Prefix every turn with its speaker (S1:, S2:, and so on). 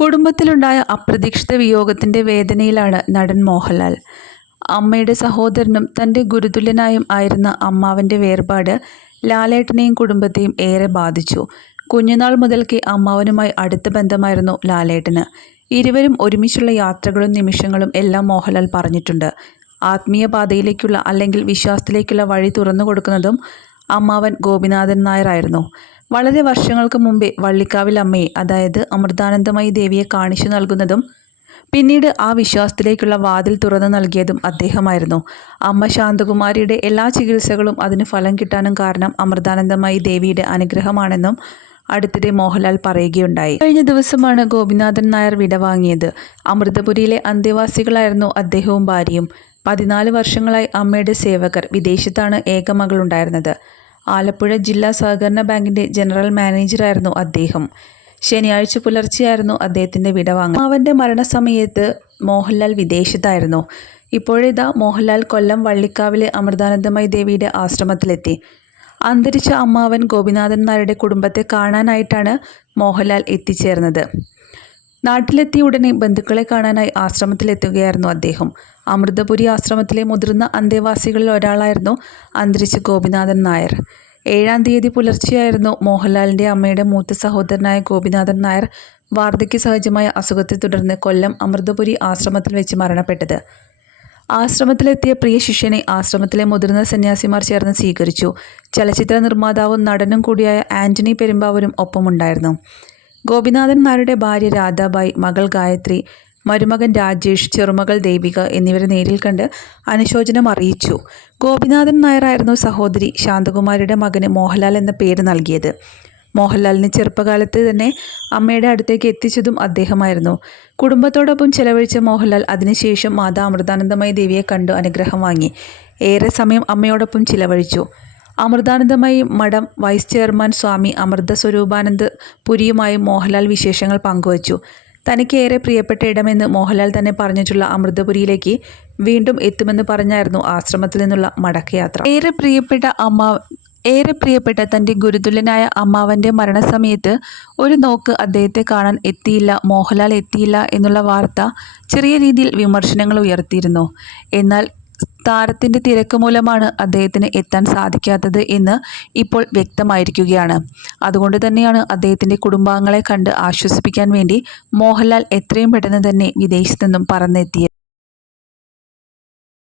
S1: കുടുംബത്തിലുണ്ടായ അപ്രതീക്ഷിത വിയോഗത്തിന്റെ വേദനയിലാണ് നടൻ മോഹൻലാൽ. അമ്മയുടെ സഹോദരനും തന്റെ ഗുരുതുല്യനായും ആയിരുന്ന അമ്മാവന്റെ വേർപാട് ലാലേട്ടനെയും കുടുംബത്തെയും ഏറെ ബാധിച്ചു. കുഞ്ഞുനാൾ മുതൽക്കേ അമ്മാവനുമായി അടുത്ത ബന്ധമായിരുന്നു ലാലേട്ടന്. ഇരുവരും ഒരുമിച്ചുള്ള യാത്രകളും നിമിഷങ്ങളും എല്ലാം മോഹൻലാൽ പറഞ്ഞിട്ടുണ്ട്. ആത്മീയ പാതയിലേക്കുള്ള അല്ലെങ്കിൽ വിശ്വാസത്തിലേക്കുള്ള വഴി തുറന്നു കൊടുക്കുന്നതും അമ്മാവൻ ഗോപിനാഥൻ നായരായിരുന്നു. വളരെ വർഷങ്ങൾക്ക് മുമ്പേ വള്ളിക്കാവിൽ അമ്മയെ അതായത് അമൃതാനന്ദമയി ദേവിയെ കാണിച്ചു നൽകുന്നതും പിന്നീട് ആ വിശ്വാസത്തിലേക്കുള്ള വാതിൽ തുറന്നു നൽകിയതും അദ്ദേഹമായിരുന്നു. അമ്മ ശാന്തകുമാരിയുടെ എല്ലാ ചികിത്സകളും അതിന് ഫലം കിട്ടാനും കാരണം അമൃതാനന്ദമായി ദേവിയുടെ അനുഗ്രഹമാണെന്നും അടുത്തിടെ മോഹൻലാൽ പറയുകയുണ്ടായി. കഴിഞ്ഞ ദിവസമാണ് ഗോപിനാഥൻ നായർ വിടവാങ്ങിയത് അമൃതപുരിയിലെ അന്തേവാസികളായിരുന്നു അദ്ദേഹവും ഭാര്യയും. പതിനാല് വർഷങ്ങളായി അമ്മയുടെ സേവകർ വിദേശത്താണ് ഏക മകളുണ്ടായിരുന്നത്. ആലപ്പുഴ ജില്ലാ സഹകരണ ബാങ്കിന്റെ ജനറൽ മാനേജറായിരുന്നു അദ്ദേഹം. ശനിയാഴ്ച പുലർച്ചെയായിരുന്നു അദ്ദേഹത്തിന്റെ വിടവാങ്ങൽ അവന്റെ മരണസമയത്ത് മോഹൻലാൽ വിദേശത്തായിരുന്നു. ഇപ്പോഴിതാ മോഹൻലാൽ കൊല്ലം വള്ളിക്കാവിലെ അമൃതാനന്ദമയി ദേവിയുടെ ആശ്രമത്തിലെത്തി. അന്തരിച്ച അമ്മാവൻ ഗോപിനാഥൻ നായരുടെ കുടുംബത്തെ കാണാനായിട്ടാണ് മോഹൻലാൽ എത്തിച്ചേർന്നത്. നാട്ടിലെത്തിയ ഉടനെ ബന്ധുക്കളെ കാണാനായി ആശ്രമത്തിലെത്തുകയായിരുന്നു അദ്ദേഹം. അമൃതപുരി ആശ്രമത്തിലെ മുതിർന്ന അന്തേവാസികളിൽ ഒരാളായിരുന്നു അന്തരിച്ച ഗോപിനാഥൻ നായർ. ഏഴാം തീയതി പുലർച്ചെയായിരുന്നു മോഹൻലാലിന്റെ അമ്മയുടെ മൂത്ത സഹോദരനായ ഗോപിനാഥൻ നായർ വാർദ്ധക്യ സഹജമായ അസുഖത്തെ തുടർന്ന് കൊല്ലം അമൃതപുരി ആശ്രമത്തിൽ വെച്ച് മരണപ്പെട്ടത്. ആശ്രമത്തിലെത്തിയ പ്രിയ ശിഷ്യനെ ആശ്രമത്തിലെ മുതിർന്ന സന്യാസിമാർ ചേർന്ന് സ്വീകരിച്ചു. ചലച്ചിത്ര നിർമ്മാതാവും നടനും കൂടിയായ ആന്റണി പെരുമ്പാവൂരും ഒപ്പമുണ്ടായിരുന്നു. ഗോപിനാഥൻ നായരുടെ ഭാര്യ രാധാബായി മകൾ ഗായത്രി മരുമകൻ രാജേഷ് ചെറുമകൾ ദേവിക എന്നിവരെ നേരിൽ കണ്ട് അനുശോചനം അറിയിച്ചു. ഗോപിനാഥൻ നായരായിരുന്നു സഹോദരി ശാന്തകുമാരിയുടെ മകന് മോഹൻലാൽ എന്ന പേര് നൽകിയത്. മോഹൻലാലിന് ചെറുപ്പകാലത്ത് തന്നെ അമ്മയുടെ അടുത്തേക്ക് എത്തിച്ചതും അദ്ദേഹമായിരുന്നു. കുടുംബത്തോടൊപ്പം ചെലവഴിച്ച മോഹൻലാൽ അതിനുശേഷം മാതാ അമൃതാനന്ദമയി ദേവിയെ കണ്ടു അനുഗ്രഹം വാങ്ങി. ഏറെ സമയം അമ്മയോടൊപ്പം ചിലവഴിച്ചു. അമൃതാനന്ദമയി മഠം വൈസ് ചെയർമാൻ സ്വാമി അമൃത സ്വരൂപാനന്ദ് പുരിയുമായും മോഹൻലാൽ വിശേഷങ്ങൾ പങ്കുവച്ചു. തനിക്ക് ഏറെ പ്രിയപ്പെട്ട ഇടമെന്ന് മോഹൻലാൽ തന്നെ പറഞ്ഞിട്ടുള്ള അമൃതപുരിയിലേക്ക് വീണ്ടും എത്തുമെന്ന് പറഞ്ഞായിരുന്നു ആശ്രമത്തിൽ നിന്നുള്ള മടക്കയാത്ര ഏറെ പ്രിയപ്പെട്ട അമ്മ ഏറെ പ്രിയപ്പെട്ട തന്റെ ഗുരുതുല്യനായ അമ്മാവന്റെ മരണസമയത്ത് ഒരു നോക്ക് അദ്ദേഹത്തെ കാണാൻ എത്തിയില്ല മോഹൻലാൽ എത്തിയില്ല എന്നുള്ള വാർത്ത ചെറിയ രീതിയിൽ വിമർശനങ്ങൾ ഉയർത്തിയിരുന്നു. എന്നാൽ താരത്തിന്റെ തിരക്ക് മൂലമാണ് അദ്ദേഹത്തിന് എത്താൻ സാധിക്കാത്തത് എന്ന് ഇപ്പോൾ വ്യക്തമായിരിക്കുകയാണ്. അതുകൊണ്ട് തന്നെയാണ് അദ്ദേഹത്തിന്റെ കുടുംബാംഗങ്ങളെ കണ്ട് ആശ്വസിപ്പിക്കാൻ വേണ്ടി മോഹൻലാൽ എത്രയും പെട്ടെന്ന് തന്നെ വിദേശത്തു നിന്നും പറന്നെത്തിയത്.